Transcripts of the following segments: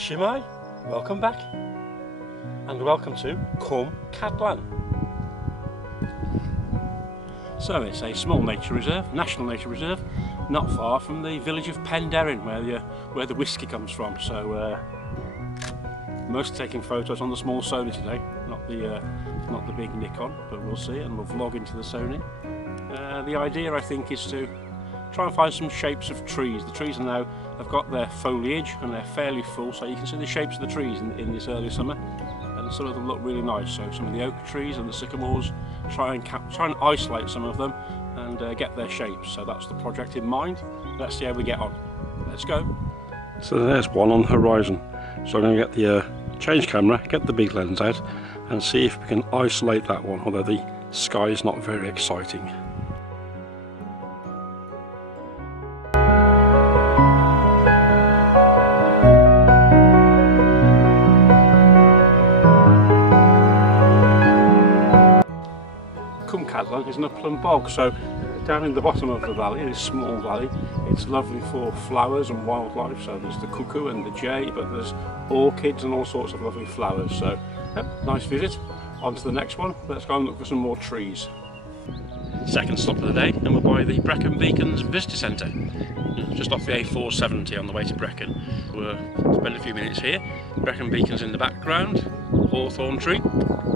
Shimai, welcome back and welcome to Cwm Cadlan. So it's a small nature reserve, national nature reserve, not far from the village of Penderyn where the whiskey comes from. So mostly taking photos on the small Sony today, not the big Nikon, but we'll see and we'll vlog into the Sony. The idea I think is to try and find some shapes of trees. The trees now have got their foliage and they're fairly full, so you can see the shapes of the trees in this early summer, and some of them look really nice. So some of the oak trees and the sycamores, try and isolate some of them and get their shapes. So that's the project in mind. Let's see how we get on. Let's go. So there's one on the horizon. So I'm going to get the change camera, get the big lens out and see if we can isolate that one, although the sky is not very exciting. Cwm Cadlan is an upland bog, so down in the bottom of the valley, this small valley, it's lovely for flowers and wildlife. So there's the cuckoo and the jay, but there's orchids and all sorts of lovely flowers. So nice visit. On to the next one. Let's go and look for some more trees. Second stop of the day, and we're by the Brecon Beacons Visitor Centre, just off the A470 on the way to Brecon. We'll spend a few minutes here. Brecon Beacons in the background, hawthorn tree.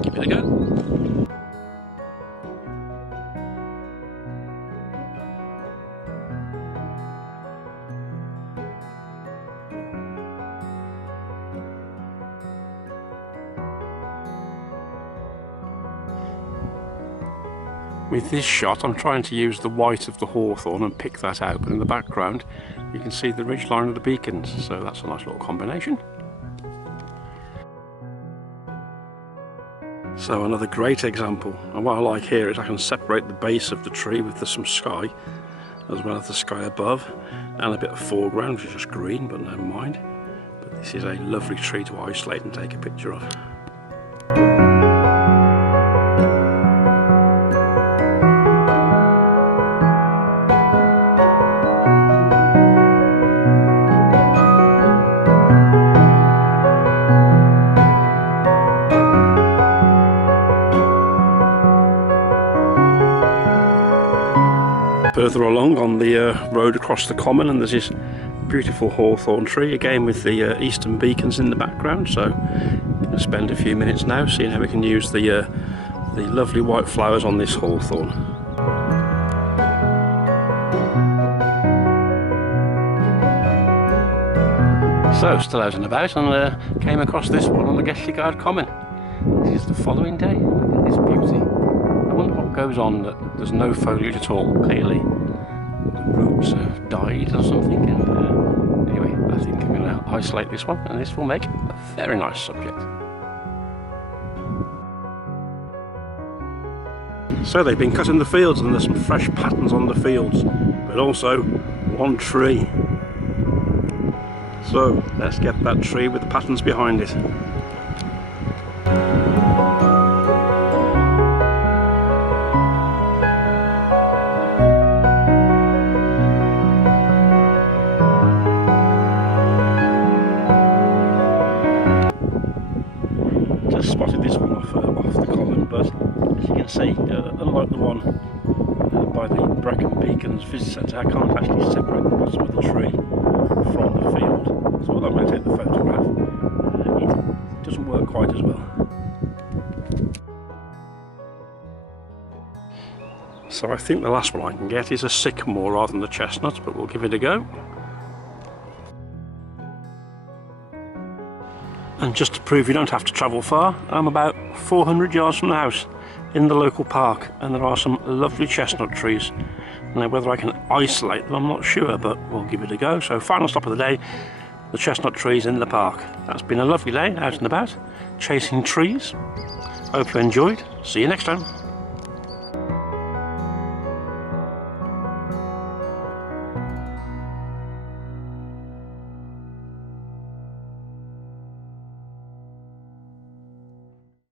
Give it a go. With this shot I'm trying to use the white of the hawthorn and pick that out, but in the background you can see the ridgeline of the beacons, so that's a nice little combination. So another great example, and what I like here is I can separate the base of the tree with some sky, as well as the sky above, and a bit of foreground which is just green, but never mind. But this is a lovely tree to isolate and take a picture of. Further along on the road across the common, and there's this beautiful hawthorn tree again with the eastern beacons in the background. So I'm going to spend a few minutes now seeing how we can use the lovely white flowers on this hawthorn. So still out and about, and came across this one on the Gesligard Common. This is the following day. Look at this beauty. I wonder what goes on that there's no foliage at all. Clearly the roots have died or something, and anyway, I think I'm going to isolate this one, and this will make a very nice subject. So they've been cutting the fields, and there's some fresh patterns on the fields, but also one tree. So let's get that tree with the patterns behind it. Spotted this one off the common, but as you can see, unlike the one by the Brecon Beacons Visitor Centre, I can't actually separate the bottom of the tree from the field. So although I'm going to take the photograph, it doesn't work quite as well. So I think the last one I can get is a sycamore rather than the chestnut, but we'll give it a go. And just to prove you don't have to travel far, I'm about 400 yards from the house in the local park, and there are some lovely chestnut trees. Now whether I can isolate them I'm not sure, but we'll give it a go. So final stop of the day, the chestnut trees in the park. That's been a lovely day out and about, chasing trees. Hope you enjoyed. See you next time.